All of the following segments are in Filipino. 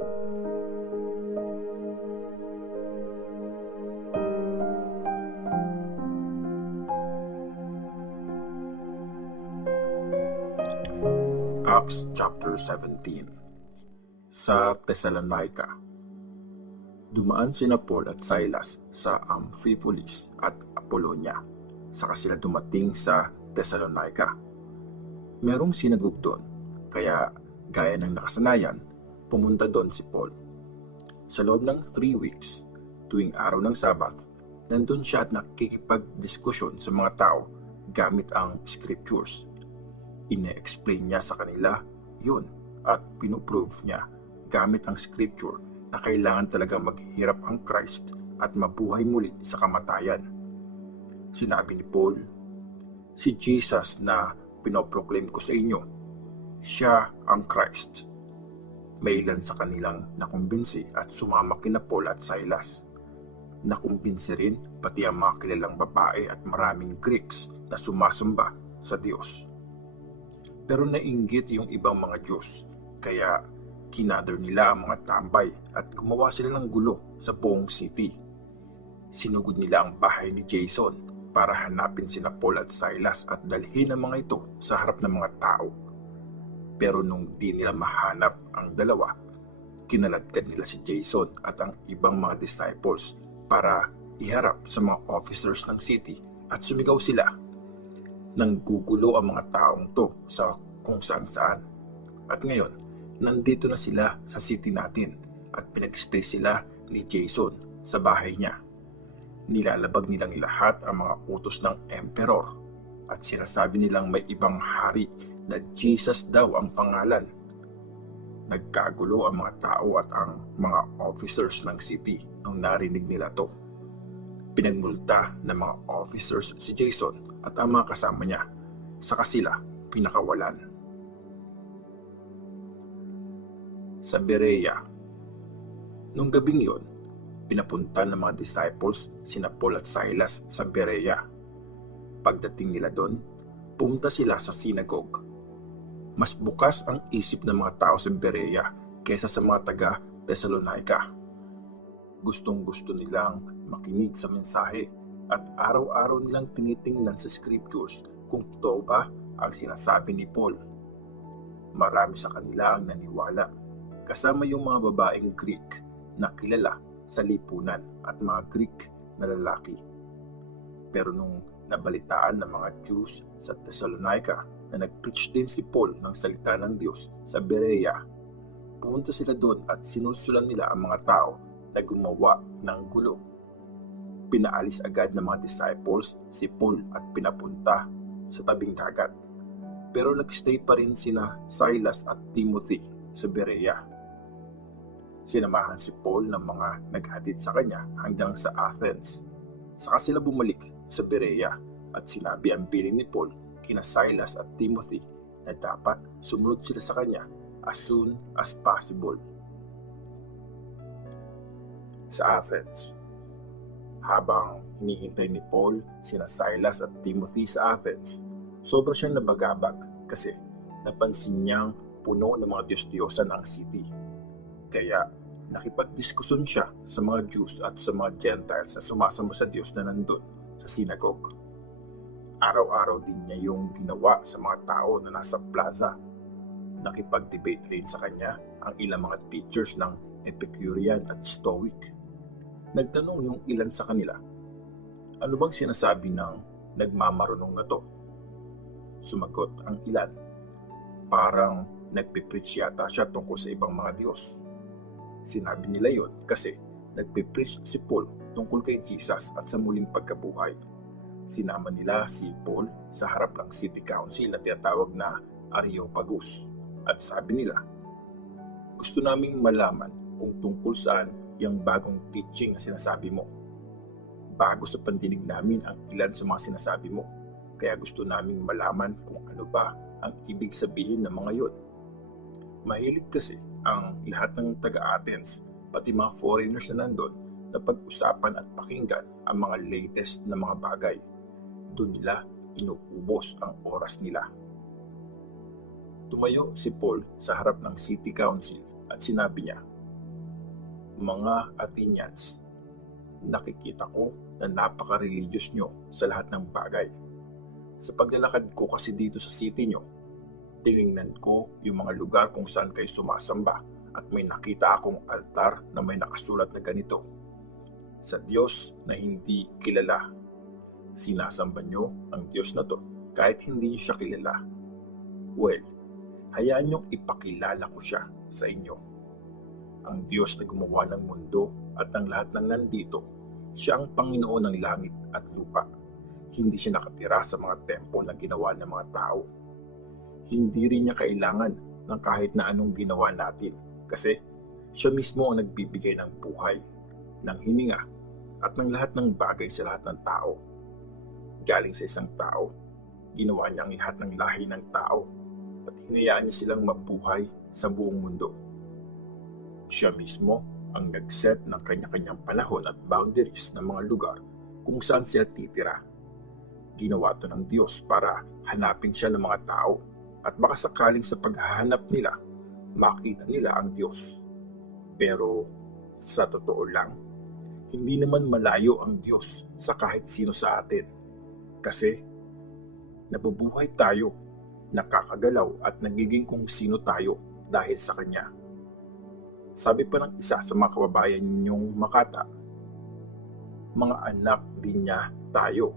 Acts chapter 17. Sa Thessalonica. Dumaan sina Paul at Silas sa Amphipolis at Apollonia, saka sila dumating sa Thessalonica. Merong sinagog doon, kaya gaya ng nakasanayan, pumunta doon si Paul. Sa loob ng 3 weeks, tuwing araw ng Sabbath, nandun siya at nakikipagdiskusyon sa mga tao gamit ang scriptures. Ine-explain niya sa kanila yun at pinuprove niya gamit ang scripture na kailangan talaga maghirap ang Christ at mabuhay muli sa kamatayan. Sinabi ni Paul, si Jesus na pinoproclaim ko sa inyo, siya ang Christ. May ilan sa kanilang nakumbinsi at sumama kina Paul at Silas. Nakumbinsi rin pati ang mga kilalang babae at maraming Greeks na sumasamba sa Diyos. Pero nainggit yung ibang mga Diyos, kaya kinather nila ang mga tambay at gumawa sila ng gulo sa buong city. Sinugod nila ang bahay ni Jason para hanapin sina Paul at Silas at dalhin ang mga ito sa harap ng mga tao. Pero nung di nila mahanap ang dalawa, kinaladkad nila si Jason at ang ibang mga disciples para iharap sa mga officers ng city at sumigaw sila. Nanggugulo ang mga taong to sa kung saan-saan. At ngayon, nandito na sila sa city natin at pinag-stay sila ni Jason sa bahay niya. Nilalabag nilang lahat ang mga utos ng emperor at sinasabi nilang may ibang hari na Jesus daw ang pangalan. Nagkagulo ang mga tao at ang mga officers ng city nung narinig nila to. Pinagmulta ng mga officers si Jason at ang mga kasama niya, saka sila pinakawalan. Sa Berea. Nung gabing yon, pinapunta ng mga disciples sina Paul at Silas sa Berea. Pagdating nila doon, pumunta sila sa synagogue. Mas bukas ang isip ng mga tao sa Berea kaysa sa mga taga Thessalonica. Gustong-gusto nilang makinig sa mensahe at araw-araw nilang tinitingnan sa scriptures kung totoo ba ang sinasabi ni Paul. Marami sa kanila ang naniwala, kasama yung mga babaeng Greek na kilala sa lipunan at mga Greek na lalaki. Pero nung nabalitaan ng mga Jews sa Thessalonica na nag-preach din si Paul ng salita ng Diyos sa Berea, pumunta sila doon at sinulsulan nila ang mga tao na gumawa ng gulo. Pinaalis agad ng mga disciples si Paul at pinapunta sa tabing dagat. Pero nagstay pa rin sina Silas at Timothy sa Berea. Sinamahan si Paul ng mga naghatid sa kanya hanggang sa Athens. Saka sila bumalik sa Berea at sinabi ang bilin ni Paul kina Silas at Timothy na dapat sumunod sila sa kanya as soon as possible. Sa Athens. Habang hinihintay ni Paul sina Silas at Timothy sa Athens, sobra siyang nabagabag kasi napansin niyang puno ng mga Diyos-Diyosan ang city. Kaya nakipagdiskusyon siya sa mga Jews at sa mga Gentiles na sumasamba sa Diyos na nandun sa synagogue. Araw-araw din niya yung ginawa sa mga tao na nasa plaza. Nakipag-debate rin sa kanya ang ilang mga teachers ng Epicurean at Stoic. Nagtanong yung ilan sa kanila, ano bang sinasabi ng nagmamarunong na to? Sumagot ang ilan, parang nagpipreach yata siya tungkol sa ibang mga Diyos. Sinabi nila yon kasi nagpipreach si Paul tungkol kay Jesus at sa muling pagkabuhay. Sinama nila si Paul sa harap ng city council na tinatawag na Areopagus at sabi nila, gusto naming malaman kung tungkol saan yung bagong teaching na sinasabi mo. Bago sa pandinig namin ang ilan sa mga sinasabi mo, kaya gusto naming malaman kung ano ba ang ibig sabihin ng mga yon. Mahilig kasi ang lahat ng taga-Athens, pati mga foreigners na nandun, na pag-usapan at pakinggan ang mga latest na mga bagay. Doon nila inuubos ang oras nila. Tumayo si Paul sa harap ng city council at sinabi niya, Mga Athenians, nakikita ko na napaka-religious nyo sa lahat ng bagay. Sa paglalakad ko kasi dito sa city nyo, tinignan ko yung mga lugar kung saan kayo sumasamba at may nakita akong altar na may nakasulat na ganito: sa Diyos na hindi kilala. Sinasamba nyo ang Diyos na to kahit hindi nyo siya kilala. Well, hayaan nyong ipakilala ko siya sa inyo. Ang Diyos na gumawa ng mundo at ng lahat ng nandito, siya ang Panginoon ng langit at lupa. Hindi siya nakatira sa mga templo na ginawa ng mga tao. Hindi rin niya kailangan ng kahit na anong ginawa natin kasi siya mismo ang nagbibigay ng buhay, ng hininga at ng lahat ng bagay sa lahat ng tao. Galing sa isang tao, ginawa niya ang lahat ng lahi ng tao at hinayaan niya silang mabuhay sa buong mundo. Siya mismo ang nag-set ng kanya-kanyang panahon at boundaries ng mga lugar kung saan sila titira. Ginawa to ng Diyos para hanapin siya ng mga tao at baka sakaling sa paghahanap nila, makita nila ang Diyos. Pero sa totoo lang, hindi naman malayo ang Diyos sa kahit sino sa atin. Kasi nabubuhay tayo, nakakagalaw at nagiging kung sino tayo dahil sa Kanya. Sabi pa ng isa sa mga kababayan ninyong Makata, mga anak din niya tayo.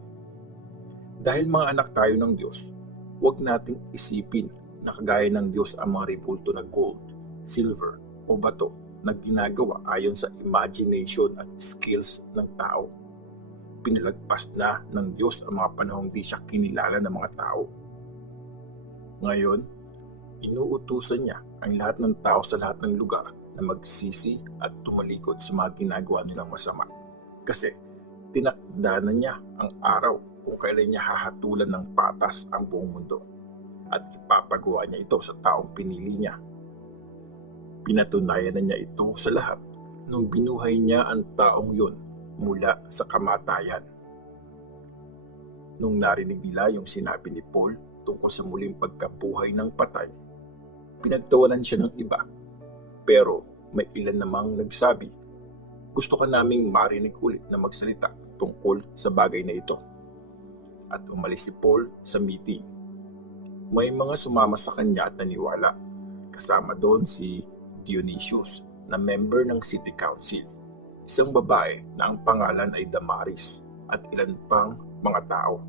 Dahil mga anak tayo ng Diyos, huwag nating isipin na kagaya ng Diyos ang mga ribulto na gold, silver o bato na ginagawa ayon sa imagination at skills ng tao. Pinalagpas na ng Diyos ang mga panahong di siya kinilala ng mga tao. Ngayon, inuutusan niya ang lahat ng tao sa lahat ng lugar na magsisi at tumalikod sa mga ginagawa nilang masama. Kasi tinakda na niya ang araw kung kailan niya hahatulan ng patas ang buong mundo at ipapagawa niya ito sa taong pinili niya. Pinatunayan na niya ito sa lahat nung binuhay niya ang taong yun mula sa kamatayan. Nung narinig nila yung sinabi ni Paul tungkol sa muling pagkabuhay ng patay, pinagtawanan siya ng iba. Pero may ilan namang nagsabi, gusto ka naming marinig ulit na magsalita tungkol sa bagay na ito. At umalis si Paul sa meeting. May mga sumama sa kanya at naniwala. Kasama doon si Dionysius na member ng City Council, isang babae na ang pangalan ay Damaris at ilan pang mga tao.